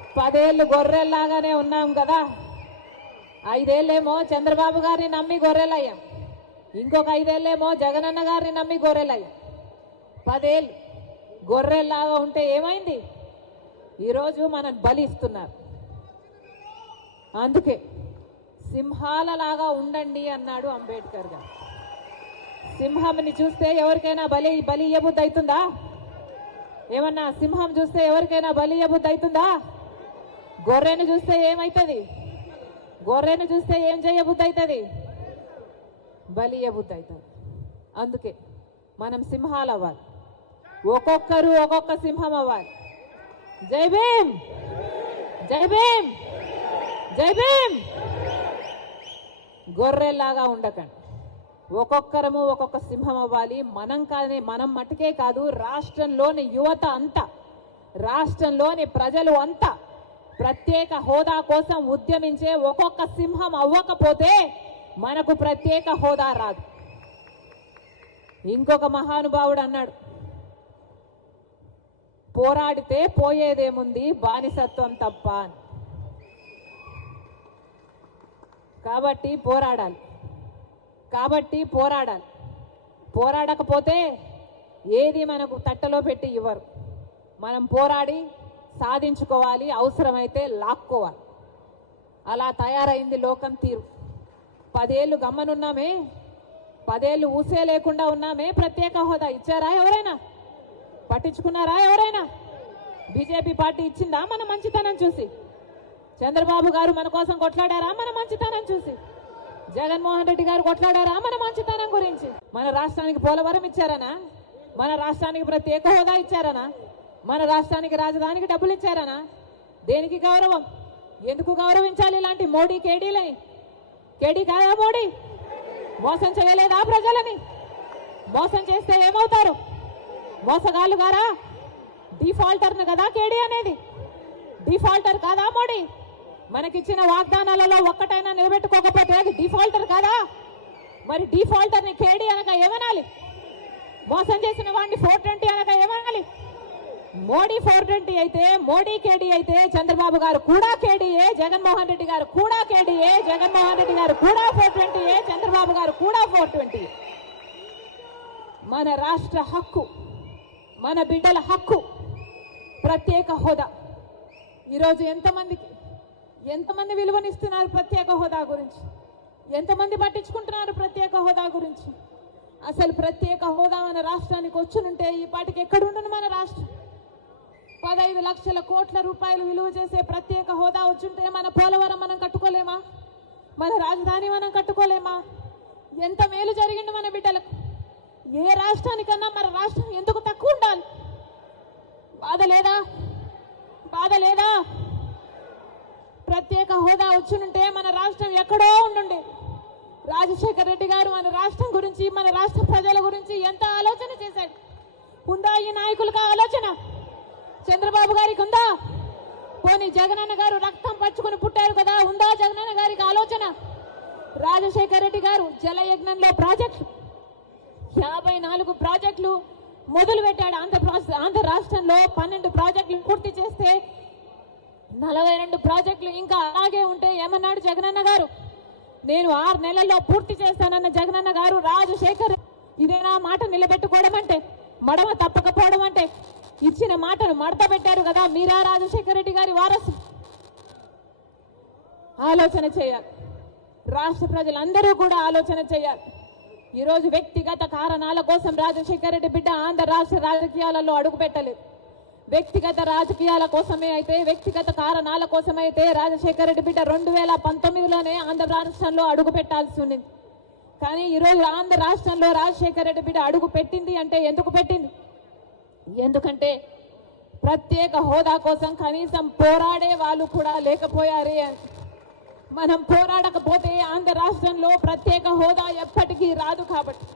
10 ఏళ్ళు గొర్రెల్లాగానే ఉన్నాం కదా. 5 ఏళ్ళేమో చంద్రబాబు గారిని నమ్మి గొర్రెలయ్యాం, ఇంకొక 5 ఏళ్ళేమో జగనన్న గారిని నమ్మి గొర్రెలయ్యాం. 10 ఏళ్ళు గొర్రెల్లాగా ఉంటే ఏమైంది? ఈరోజు మనం బలి ఇస్తున్నారు. అందుకే సింహాలలాగా ఉండండి అన్నాడు అంబేద్కర్ గారు. సింహంని చూస్తే ఎవరికైనా బలి ఇయ్యబుద్ధి అవుతుందా? ఏమన్నా సింహం చూస్తే ఎవరికైనా బలి ఇయ్యబుద్ధి అవుతుందా? గొర్రెను చూస్తే ఏమవుతుంది? గొర్రెను చూస్తే ఏం చేయబుద్ధి అవుతుంది? బలి ఇయ్యబుద్ధి అవుతుంది. అందుకే మనం సింహాలు అవ్వాలి, ఒక్కొక్కరు ఒక్కొక్క సింహం అవ్వాలి. జై భీమ్, జై భీమ్, జై భీమ్. గొర్రెల్లాగా ఉండకండి, ఒక్కొక్కరము ఒక్కొక్క సింహం అవ్వాలి. మనం మటుకే కాదు, రాష్ట్రంలోని యువత అంతా, రాష్ట్రంలోని ప్రజలు అంతా ప్రత్యేక హోదా కోసం ఉద్యమించే ఒక్కొక్క సింహం అవ్వకపోతే మనకు ప్రత్యేక హోదా రాదు. ఇంకొక మహానుభావుడు అన్నాడు, పోరాడితే పోయేదేముంది బానిసత్వం తప్ప అని. కాబట్టి పోరాడాలి. పోరాడకపోతే ఏది మనకు తట్టలో పెట్టి ఇవ్వరు. మనం పోరాడి సాధించుకోవాలి, అవసరమైతే లాక్కోవాలి. అలా తయారైంది లోకం తీరు. 10 ఏళ్ళు గమ్మనున్నామే, 10 ఏళ్ళు ఊసే లేకుండా ఉన్నామే. ప్రత్యేక హోదా ఇచ్చారా ఎవరైనా? పట్టించుకున్నారా ఎవరైనా? బీజేపీ పార్టీ ఇచ్చిందా మన మంచితనం చూసి? చంద్రబాబు గారు మన కోసం కొట్లాడారా మన మంచితనం చూసి? జగన్మోహన్ రెడ్డి గారు కొట్లాడారా మన మంచితనం గురించి? మన రాష్ట్రానికి పోలవరం ఇచ్చారనా? మన రాష్ట్రానికి ప్రత్యేక హోదా ఇచ్చారనా? మన రాష్ట్రానికి రాజధానికి డబ్బులు ఇచ్చారనా? దేనికి గౌరవం? ఎందుకు గౌరవించాలి ఇలాంటి మోడీ కేడీలని? కేడీ కాదా మోడీ? మోసం చేయలేదా ప్రజలని? మోసం చేస్తే ఏమవుతారు? మోసగాళ్ళు గారా? డిఫాల్టర్ను కదా కేడీ అనేది. డిఫాల్టర్ కాదా మోడీ? మనకిచ్చిన వాగ్దానాలలో ఒక్కటైనా నిలబెట్టుకోకపోతే అది డిఫాల్టర్ కాదా? మరి డిఫాల్టర్ని కేడీ అనక ఏమనాలి? మోసం చేసిన వాడిని 420 అనక ఏమనాలి? మోడీ 420 అయితే, మోడీ కేడీ అయితే చంద్రబాబు గారు కూడా కేడీయే, జగన్మోహన్ రెడ్డి గారు కూడా కేడీయే, జగన్మోహన్ రెడ్డి గారు కూడా 420, చంద్రబాబు గారు కూడా 420. మన రాష్ట్ర హక్కు, మన బిడ్డల హక్కు ప్రత్యేక హోదా. ఈరోజు ఎంతమంది విలువనిస్తున్నారు ప్రత్యేక హోదా గురించి? ఎంతమంది పట్టించుకుంటున్నారు ప్రత్యేక హోదా గురించి? అసలు ప్రత్యేక హోదా మన రాష్ట్రానికి వచ్చునుంటే ఈ పాటికి ఎక్కడుండును మన రాష్ట్రం? 15 లక్షల కోట్ల రూపాయలు విలువ చేసే ప్రత్యేక హోదా వచ్చుంటే మన పోలవరం మనం కట్టుకోలేమా? మన రాజధాని మనం కట్టుకోలేమా? ఎంత మేలు జరిగింది మన బిడ్డలకు. ఏ రాష్ట్రానికన్నా మన రాష్ట్రం ఎందుకు తక్కువ ఉండాలి? బాధ లేదా? ప్రత్యేక హోదా వచ్చునుంటే మన రాష్ట్రం ఎక్కడో ఉండుండే. రాజశేఖర్ రెడ్డి గారు మన రాష్ట్రం గురించి, మన రాష్ట్ర ప్రజల గురించి ఎంత ఆలోచన చేశాడు. ఉందా ఈ నాయకులకు ఆలోచన? చంద్రబాబు గారికి ఉందా? పోనీ జగనన్న గారు రక్తం పచ్చుకుని పుట్టారు కదా, ఉందా జగనన్న గారికి ఆలోచన? రాజశేఖర్ రెడ్డి గారు జలయజ్ఞంలో ప్రాజెక్టులు 54 ప్రాజెక్టులు మొదలు పెట్టాడు. ఆంధ్ర రాష్ట్రంలో 12 ప్రాజెక్టులు పూర్తి చేస్తే 42 ప్రాజెక్టులు ఇంకా అలాగే ఉంటే ఏమన్నాడు జగనన్న గారు? నేను 6 నెలల్లో పూర్తి చేస్తానన్న జగనన్న గారు రాజశేఖర్ ఇదేనా మాట నిలబెట్టుకోవడం అంటే? మడమ తప్పకపోవడం అంటే? ఇచ్చిన మాటను మడత పెట్టారు కదా. మీరా రాజశేఖర్ రెడ్డి గారి వారసు? ఆలోచన చేయాలి. రాష్ట్ర ప్రజలందరూ కూడా ఆలోచన చేయాలి. ఈరోజు వ్యక్తిగత కారణాల కోసం రాజశేఖర్ రెడ్డి బిడ్డ ఆంధ్ర రాష్ట్ర రాజకీయాలలో అడుగు పెట్టలేదు. వ్యక్తిగత రాజకీయాల కోసమే అయితే, వ్యక్తిగత కారణాల కోసమైతే రాజశేఖర్ రెడ్డి బిడ్డ 2019లోనే ఆంధ్ర రాష్ట్రంలో అడుగు పెట్టాల్సి ఉంది. కానీ ఈరోజు ఆంధ్ర రాష్ట్రంలో రాజశేఖర్ రెడ్డి బిడ్డ అడుగు పెట్టింది అంటే ఎందుకు పెట్టింది? ఎందుకంటే ప్రత్యేక హోదా కోసం కనీసం పోరాడే వాళ్ళు కూడా లేకపోయారే అని. మనం పోరాడకపోతే ఆంధ్ర రాష్ట్రంలో ప్రత్యేక హోదా ఎప్పటికీ రాదు. కాబట్టి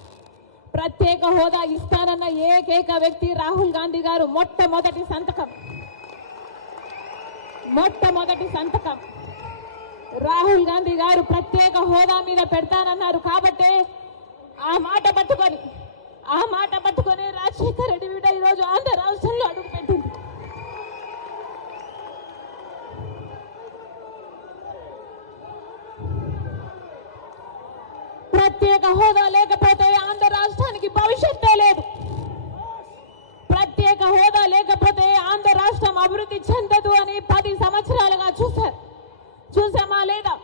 ప్రత్యేక హోదా ఇస్తానన్న ఏకైక వ్యక్తి రాహుల్ గాంధీ గారు. మొట్టమొదటి సంతకం రాహుల్ గాంధీ గారు ప్రత్యేక హోదా మీద పెడతానన్నారు. కాబట్టే ఆ మాట పట్టుకొని రాజశేఖర్ రెడ్డి బిడ్డ ఈరోజు ఆంధ్ర రాష్ట్రంలో అడుగుపెట్టింది. ప్రత్యేక హోదా లేకపోతే ఆంధ్ర రాష్ట్రానికి భవిష్యత్తే లేదు. ప్రత్యేక హోదా లేకపోతే ఆంధ్ర రాష్ట్రం అభివృద్ధి చెందదు అని 10 సంవత్సరాలుగా చూసామా లేదా?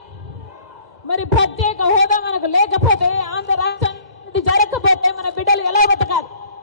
మరి ప్రత్యేక హోదా మనకు లేకపోతే ఆంధ్ర రాష్ట్రం జరగకపోతే